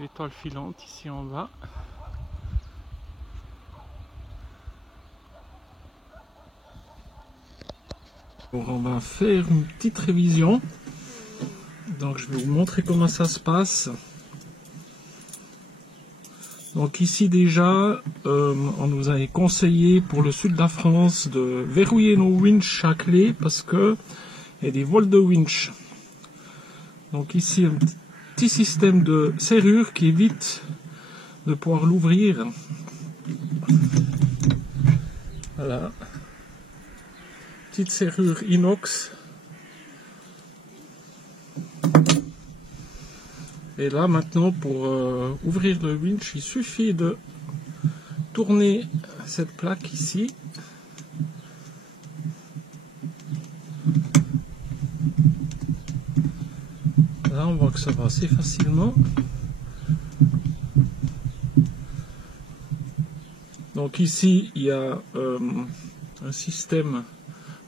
l'étoile filante ici en bas. Alors on va faire une petite révision. Donc je vais vous montrer comment ça se passe. Donc ici déjà, on nous avait conseillé pour le sud de la France de verrouiller nos winches à clé parce que il y a des vols de winch. Donc ici un petit système de serrure qui évite de pouvoir l'ouvrir. Voilà. Petite serrure inox. Et là maintenant pour ouvrir le winch, il suffit de tourner cette plaque ici. Là on voit que ça va assez facilement. Donc ici il y a un système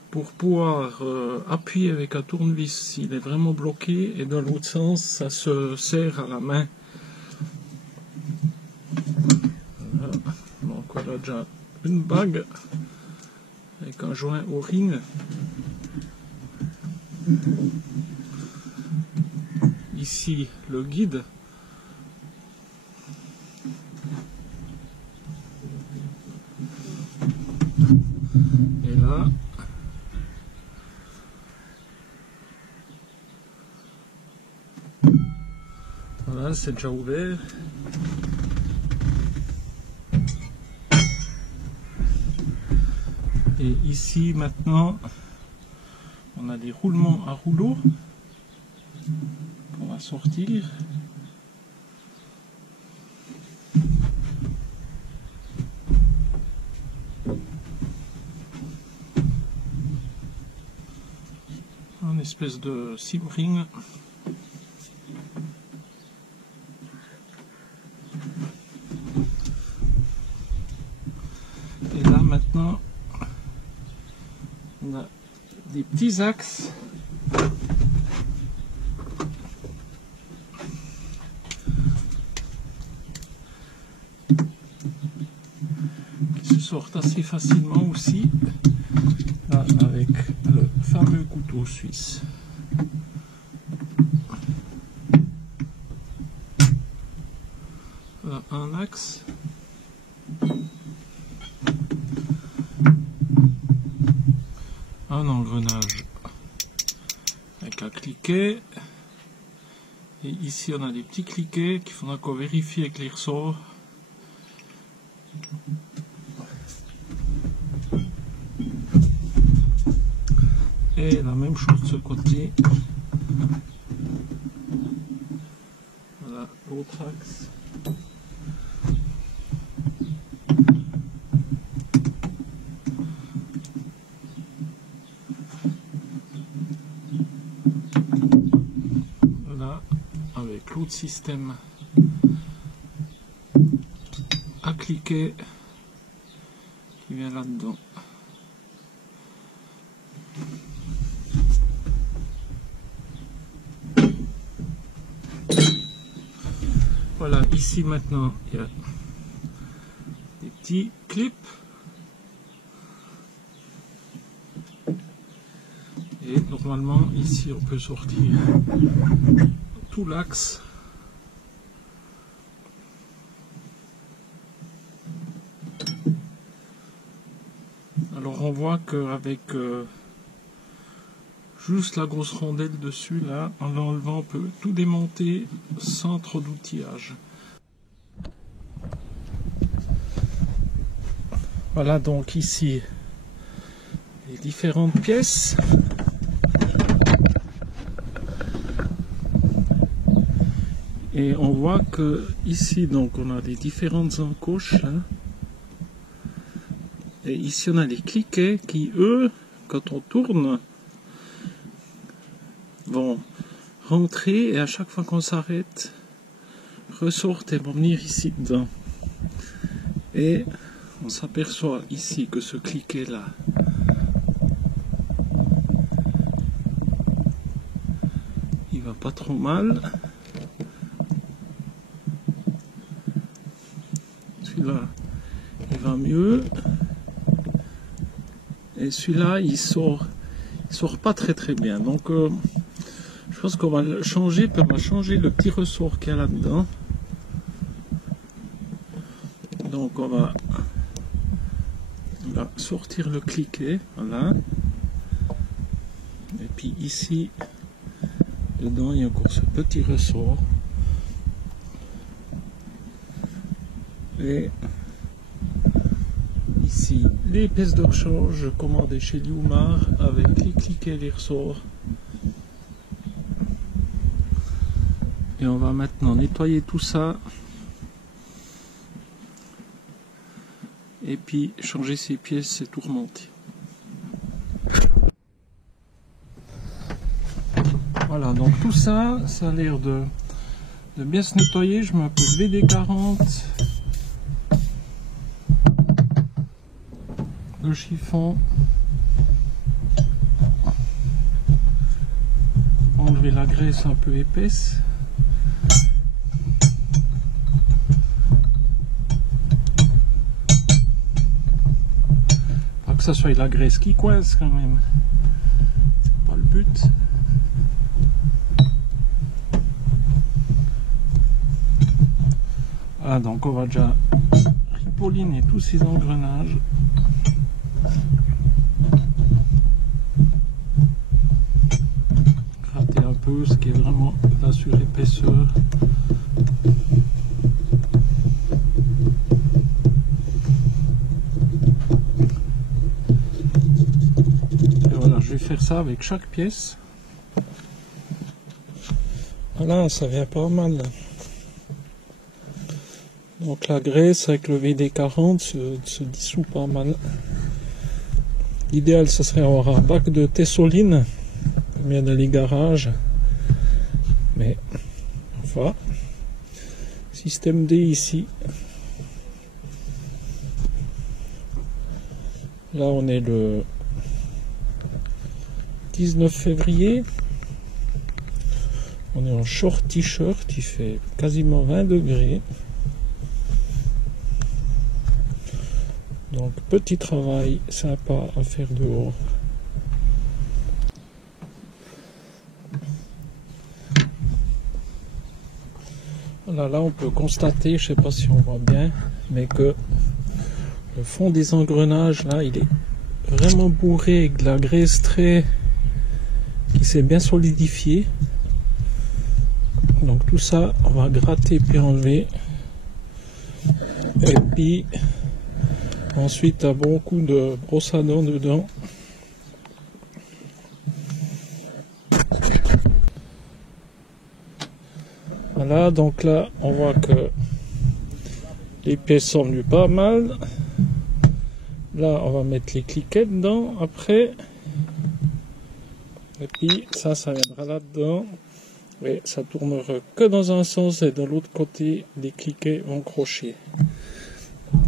pour pouvoir appuyer avec un tournevis s'il est vraiment bloqué, et dans l'autre sens ça se serre à la main. Voilà. Donc voilà déjà une bague avec un joint au ring. Ici le guide. Et là voilà, c'est déjà ouvert. Et ici maintenant on a des roulements à rouleau qu'on va sortir. Un espèce de sim-ring. Et là maintenant on a des petits axes qui se sortent assez facilement aussi, là, avec le fameux couteau suisse. Voilà un axe. Un engrenage avec un cliquet, et ici on a des petits cliquets qu'il faudra qu'on vérifie avec les ressorts. Et la même chose de ce côté. Voilà l'autre axe. Avec l'autre système à cliquer qui vient là-dedans. Voilà, ici maintenant il y a des petits clips. Et normalement ici on peut sortir tout l'axe. Alors on voit qu'avec juste la grosse rondelle dessus, là, en l'enlevant on peut tout démonter sans trop d'outillage. Voilà donc ici les différentes pièces. Et on voit que ici donc on a des différentes encoches là. Et ici on a les cliquets qui eux, quand on tourne, vont rentrer, et à chaque fois qu'on s'arrête, ressortent et vont venir ici dedans. Et on s'aperçoit ici que ce cliquet là, il va pas trop mal. celui-là il va mieux. Et celui-là il sort pas très bien. Donc je pense qu'on va le changer, puis on va changer le petit ressort qu'il y a là-dedans. Donc on va sortir le cliquet, voilà. Et puis ici, dedans, il y a encore ce petit ressort. Et ici, les pièces de rechange commandées chez Liumar avec les cliquets et les ressorts. Et on va maintenant nettoyer tout ça. Et puis changer ces pièces et tout remonter. Voilà, donc tout ça, ça a l'air de bien se nettoyer. Je mets un peu de VD40, le chiffon, enlever la graisse un peu épaisse. Pas que ça soit de la graisse qui coince quand même, c'est pas le but. Ah, donc on va déjà ripolliner tous ces engrenages. Gratter un peu ce qui est vraiment la surépaisseur. Et voilà, je vais faire ça avec chaque pièce. Voilà, ça vient pas mal. Donc la graisse avec le VD40 se dissout pas mal. L'idéal ce serait avoir un bac de tessoline, comme il y a dans les garages. Mais enfin, système D ici. Là on est le 19 février. On est en short t-shirt, il fait quasiment 20 degrés. Donc petit travail sympa à faire dehors. Voilà, là on peut constater, je sais pas si on voit bien, mais que le fond des engrenages là il est vraiment bourré avec de la graisse qui s'est bien solidifiée. Donc tout ça on va gratter puis enlever. Et puis ensuite un bon coup de brosse à dents dedans. Voilà, donc là on voit que les pièces sont venues pas mal. Là on va mettre les cliquets dedans après. Et puis ça viendra là-dedans. Et ça tournera que dans un sens et de l'autre côté les cliquets vont crocher.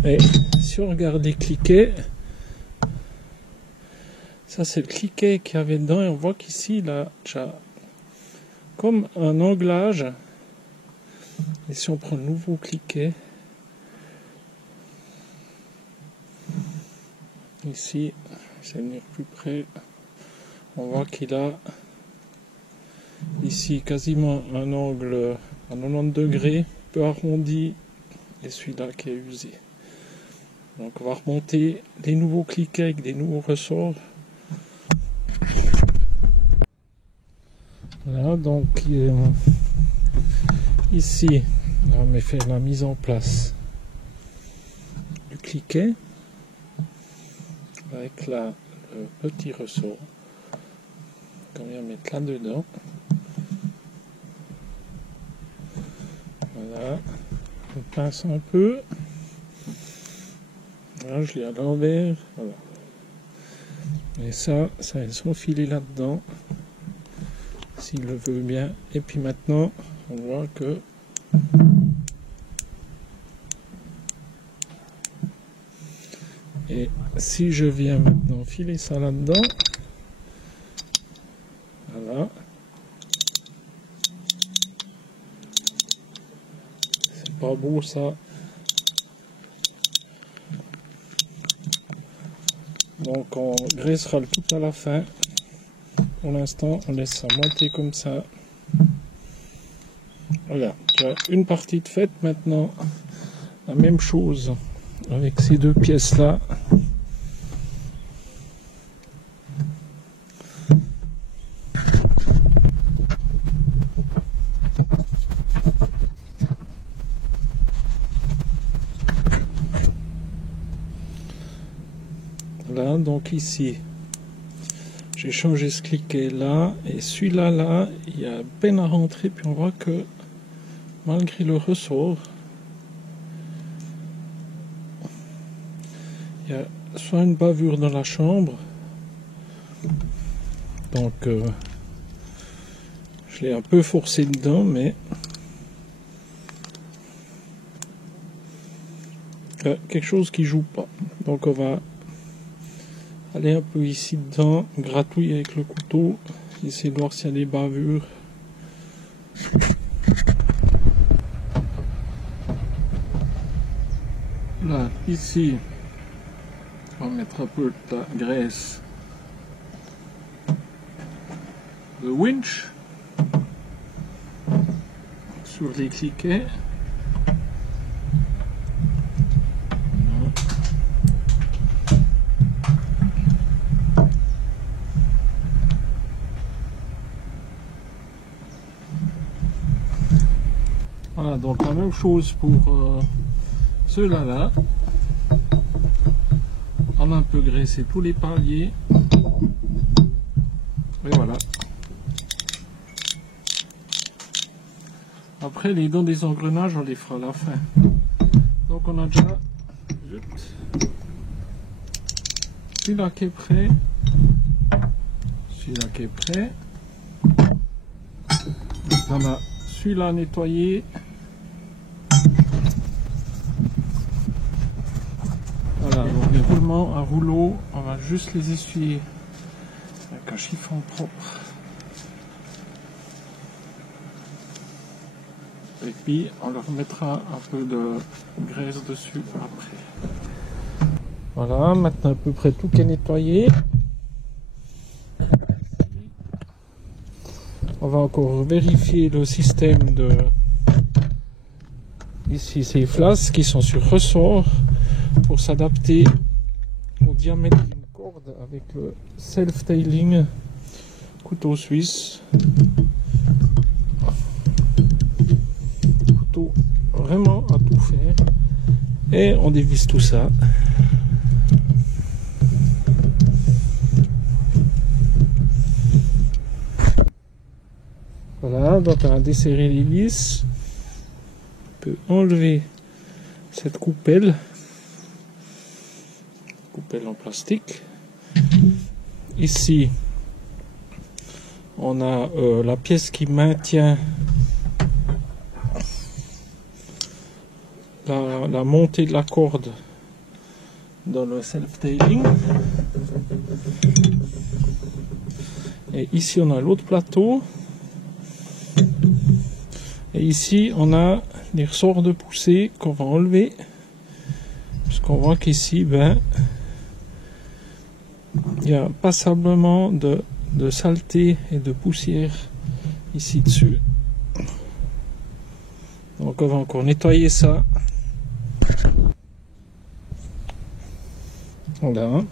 Et si on regarde les cliquets, ça c'est le cliquet qu'il y avait dedans et on voit qu'ici il a déjà comme un anglage. Et si on prend le nouveau cliquet, ici, c'est venir plus près, on voit qu'il a ici quasiment un angle à 90 degrés, peu arrondi, et celui-là qui est usé. Donc on va remonter les nouveaux cliquets avec des nouveaux ressorts. Voilà, donc ici on va faire la mise en place du cliquet avec là le petit ressort qu'on vient mettre là dedans. Voilà, on pince un peu. Là, je l'ai à l'envers. Voilà. Et ça va s'enfiler là-dedans, s'il le veut bien. Et puis maintenant, on voit que et si je viens maintenant filer ça là-dedans, voilà. C'est pas beau ça. Donc on graissera le tout à la fin. Pour l'instant, on laisse ça monter comme ça. Voilà, tu as une partie de faite. Maintenant, la même chose avec ces deux pièces-là. Voilà, donc ici, j'ai changé ce cliquet là, et celui-là, là, il y a à peine à rentrer, puis on voit que malgré le ressort, il y a soit une bavure dans la chambre, donc je l'ai un peu forcé dedans, mais quelque chose qui joue pas. Donc on va aller un peu ici dedans, gratouiller avec le couteau, essayer de voir s'il y a des bavures. Là, ici, on va mettre un peu de la graisse de winch sur les cliquets. Voilà, donc la même chose pour ceux-là là. On a un peu graissé tous les paliers. Et voilà. Après les dents des engrenages, on les fera à la fin. Donc on a déjà celui-là qui est prêt. Celui-là qui est prêt. On a celui-là nettoyé. Voilà, donc les roulements à rouleau, on va juste les essuyer avec un chiffon propre. Et puis on leur mettra un peu de graisse dessus après. Voilà, maintenant à peu près tout qui est nettoyé. On va encore vérifier le système de... Ici, ces flasques qui sont sur ressort pour s'adapter au diamètre d'une corde avec le self-tailing couteau suisse. Couteau vraiment à tout faire. Et on dévisse tout ça. Voilà, donc on a desserré les vis. On peut enlever cette coupelle en plastique. Ici, on a la pièce qui maintient la montée de la corde dans le self-tailing. Et ici, on a l'autre plateau. Et ici, on a les ressorts de poussée qu'on va enlever. Puisqu'on voit qu'ici, ben, il y a passablement de saleté et de poussière ici dessus. Donc on va encore nettoyer ça. Voilà.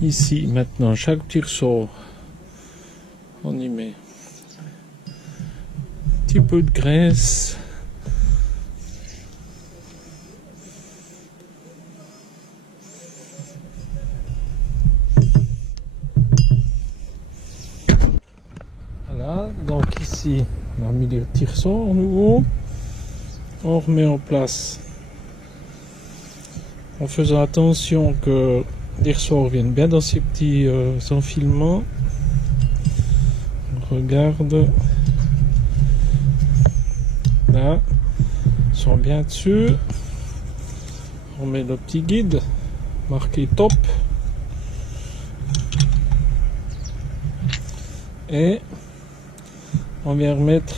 Ici, maintenant, chaque petit ressort, on y met un petit peu de graisse. Voilà, donc ici, on a mis les petits ressorts nouveaux. On remet en place en faisant attention que les ressorts viennent bien dans ces petits enfilements. On regarde. Là, ils sont bien dessus. On met le petit guide marqué top. Et on vient remettre.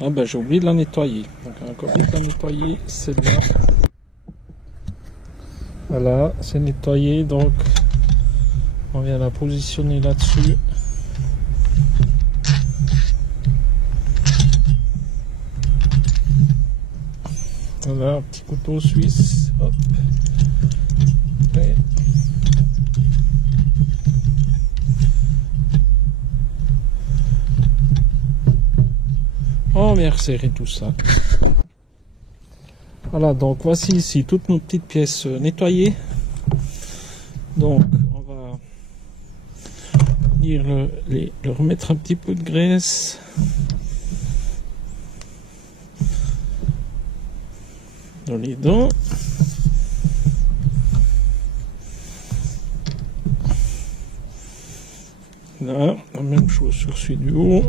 Ah ben j'ai oublié de la nettoyer. Donc encore une fois nettoyer celle-là. Voilà, c'est nettoyé, donc on vient la positionner là-dessus. Voilà, un petit couteau suisse. Hop. Et on vient resserrer tout ça. Voilà, donc voici ici toutes nos petites pièces nettoyées. Donc on va venir le remettre un petit peu de graisse. Dans les dents. Là, la même chose sur celui du haut.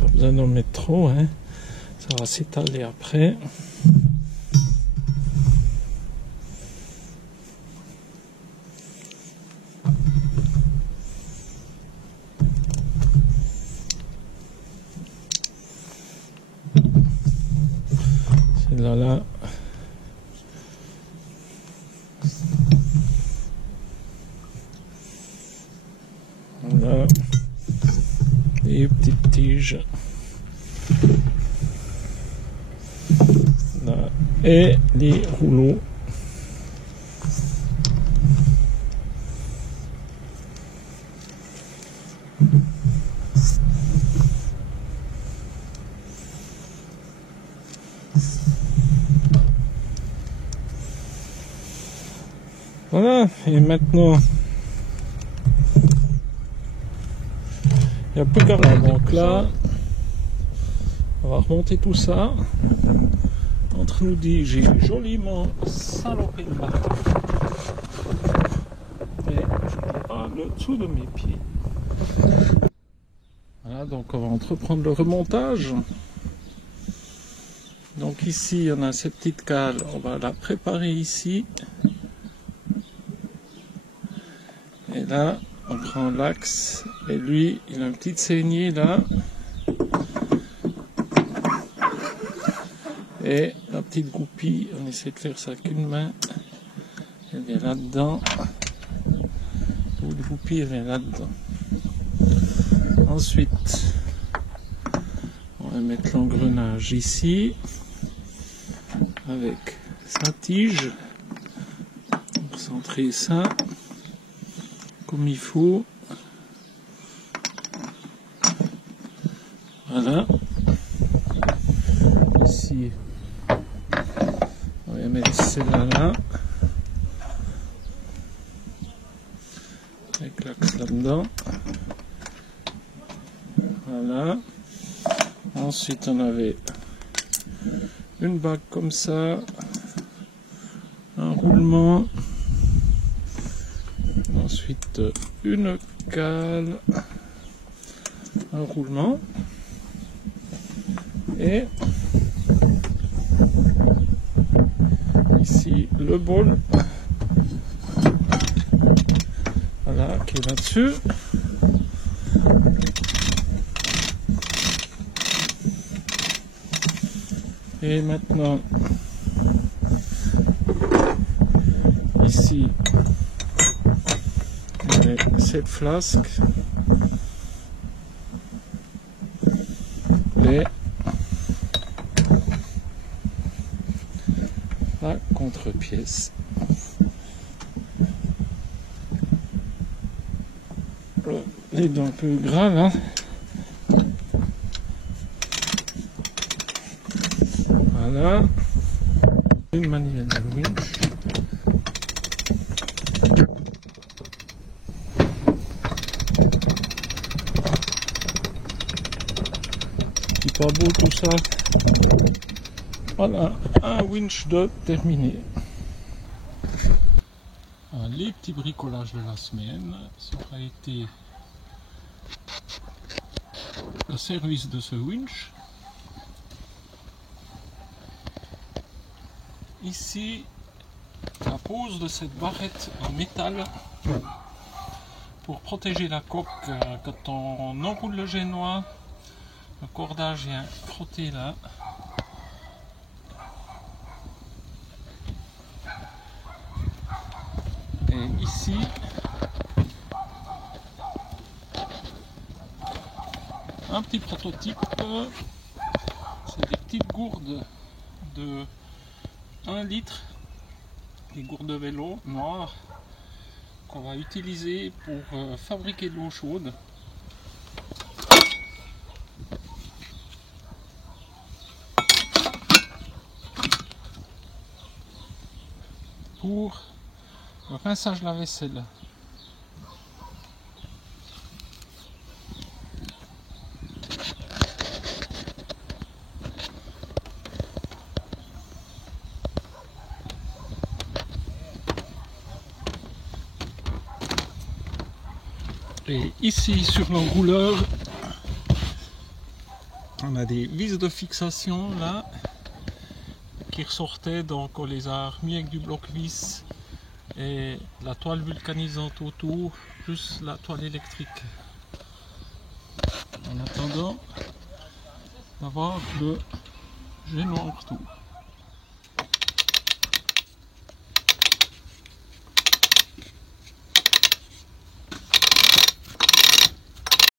Pas besoin d'en mettre trop, hein. Ça va s'étaler après. Celle-là, là. Voilà. Et petites tiges. Là. Et les rouleaux. Voilà, et maintenant il n'y a plus qu'à là. Donc là, on va remonter tout ça. Entre nous dit, j'ai joliment salopé le bateau. Et je pas le dessous de mes pieds. Voilà, donc on va entreprendre le remontage. Donc ici, on a cette petite cale, on va la préparer ici. Et là, on prend l'axe, et lui, il a une petite saignée là. Et la petite goupille, on essaie de faire ça qu'une main. Elle est là-dedans. L'autre goupille, elle est là-dedans. Ensuite, on va mettre l'engrenage ici. Avec sa tige. Pour centrer ça. Comme il faut. Voilà. Ici, on va mettre celle-là là. Avec l'axe là-dedans. Voilà. Ensuite, on avait une bague comme ça. Un roulement. Ensuite, une cale, un roulement et ici le bol, voilà, qui est là-dessus. Et maintenant, ici, cette flasque, et la contre-pièce. Les dents un peu gras là. Voilà. Une manivelle de winch. Pas beau tout ça. Voilà, un winch de terminé. Les petits bricolages de la semaine, ça aura été le service de ce winch. Ici, la pose de cette barrette en métal pour protéger la coque quand on enroule le génois. Le cordage vient frotter là. ici un petit prototype. C'est des petites gourdes de 1 litre, des gourdes de vélo noires qu'on va utiliser pour fabriquer de l'eau chaude. Pour le rinçage de la vaisselle. Et ici sur l'enrouleur, on a des vis de fixation là qui ressortaient, donc on les a remis avec du bloc vis et la toile vulcanisante autour, plus la toile électrique. En attendant d'avoir le génois en retour.